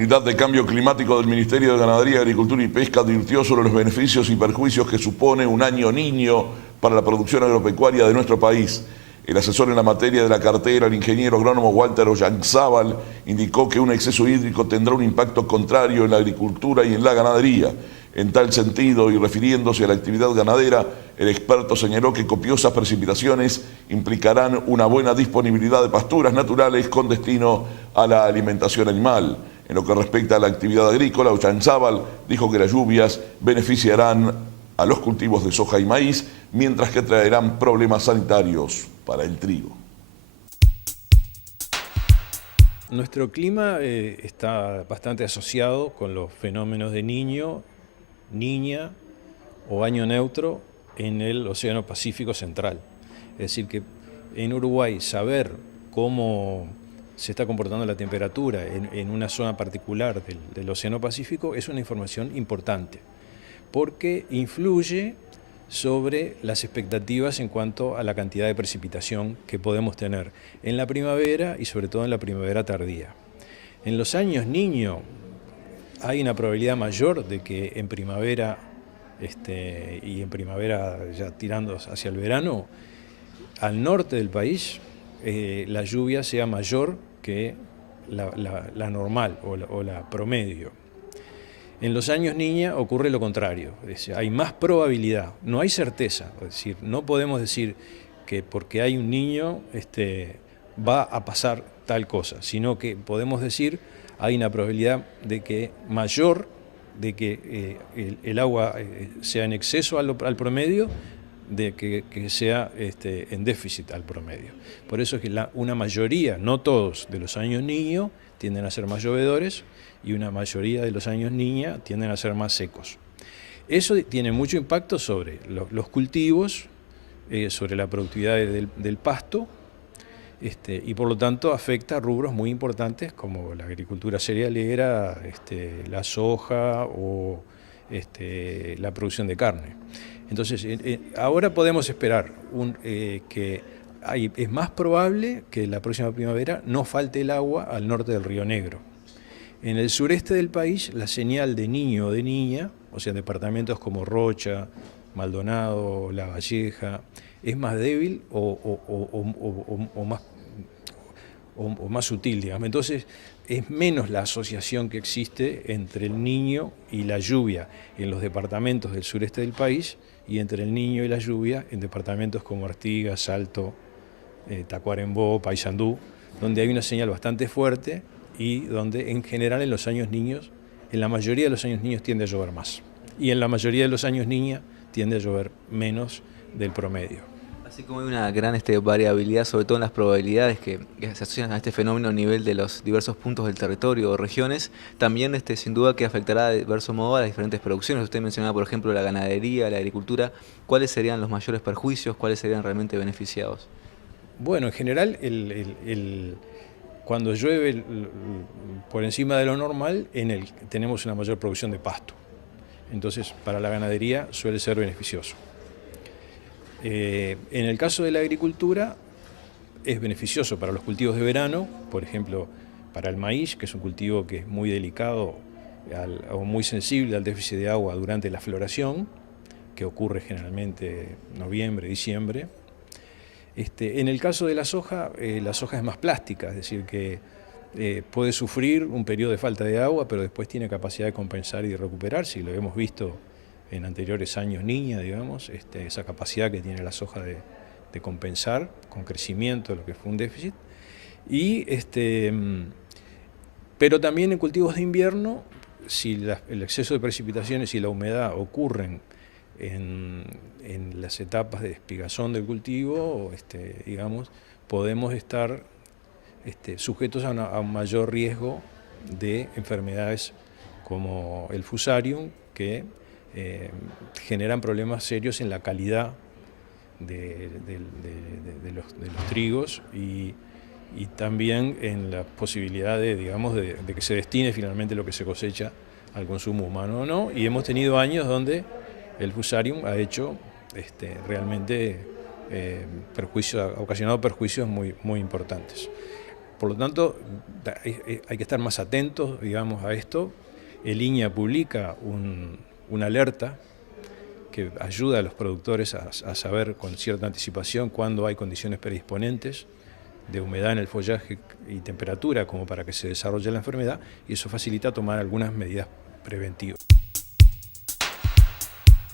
Unidad de Cambio Climático del Ministerio de Ganadería, Agricultura y Pesca advirtió sobre los beneficios y perjuicios que supone un año niño para la producción agropecuaria de nuestro país. El asesor en la materia de la cartera, el ingeniero agrónomo Walter Ollanzábal, indicó que un exceso hídrico tendrá un impacto contrario en la agricultura y en la ganadería. En tal sentido, y refiriéndose a la actividad ganadera, el experto señaló que copiosas precipitaciones implicarán una buena disponibilidad de pasturas naturales con destino a la alimentación animal. En lo que respecta a la actividad agrícola, Ollanzábal dijo que las lluvias beneficiarán a los cultivos de soja y maíz, mientras que traerán problemas sanitarios para el trigo. Nuestro clima está bastante asociado con los fenómenos de Niño, Niña o año neutro en el Océano Pacífico Central. Es decir, que en Uruguay saber cómo se está comportando la temperatura en una zona particular del Océano Pacífico es una información importante, porque influye sobre las expectativas en cuanto a la cantidad de precipitación que podemos tener en la primavera y sobre todo en la primavera tardía. En los años Niño hay una probabilidad mayor de que en primavera y en primavera ya tirando hacia el verano, al norte del país la lluvia sea mayor que la normal o la promedio. En los años Niña ocurre lo contrario, es decir, hay más probabilidad, no hay certeza, es decir, no podemos decir que porque hay un niño va a pasar tal cosa, sino que podemos decir hay una probabilidad de que mayor de que el agua sea en exceso al promedio, de que sea en déficit al promedio. Por eso es que una mayoría, no todos, de los años Niño tienden a ser más llovedores y una mayoría de los años Niña tienden a ser más secos. Eso tiene mucho impacto sobre los cultivos, sobre la productividad del pasto, y por lo tanto afecta a rubros muy importantes como la agricultura cerealera, la soja o la producción de carne. Entonces, ahora podemos esperar que es más probable que la próxima primavera no falte el agua al norte del Río Negro. En el sureste del país, la señal de niño o de niña, o sea, departamentos como Rocha, Maldonado, La Valleja, es más débil o más sutil, digamos. Entonces, es menos la asociación que existe entre el niño y la lluvia en los departamentos del sureste del país y entre el niño y la lluvia en departamentos como Artigas, Salto, Tacuarembó, Paysandú, donde hay una señal bastante fuerte y donde en general en los años niños, en la mayoría de los años niños tiende a llover más. Y en la mayoría de los años niña tiende a llover menos del promedio. Así como hay una gran variabilidad, sobre todo en las probabilidades que se asocian a este fenómeno a nivel de los diversos puntos del territorio o regiones, también sin duda que afectará de diverso modo a las diferentes producciones. Usted mencionaba, por ejemplo, la ganadería, la agricultura. ¿Cuáles serían los mayores perjuicios? ¿Cuáles serían realmente beneficiados? Bueno, en general, cuando llueve por encima de lo normal, tenemos una mayor producción de pasto. Entonces, para la ganadería suele ser beneficioso. En el caso de la agricultura, es beneficioso para los cultivos de verano, por ejemplo, para el maíz, que es un cultivo que es muy delicado o muy sensible al déficit de agua durante la floración, que ocurre generalmente noviembre, diciembre. En el caso de la soja es más plástica, es decir, que puede sufrir un periodo de falta de agua, pero después tiene capacidad de compensar y de recuperarse, y lo hemos visto en anteriores años Niña, digamos, esa capacidad que tiene la soja de compensar con crecimiento lo que fue un déficit. Pero también en cultivos de invierno, si el exceso de precipitaciones y la humedad ocurren en las etapas de espigazón del cultivo, digamos, podemos estar sujetos a un mayor riesgo de enfermedades como el fusarium, que generan problemas serios en la calidad de los trigos y también en la posibilidad de que se destine finalmente lo que se cosecha al consumo humano o no. Y hemos tenido años donde el fusarium ha hecho realmente ha ocasionado perjuicios muy, muy importantes. Por lo tanto, hay que estar más atentos, digamos, a esto. El INEA publica una alerta que ayuda a los productores a saber con cierta anticipación cuándo hay condiciones predisponentes de humedad en el follaje y temperatura como para que se desarrolle la enfermedad, y eso facilita tomar algunas medidas preventivas.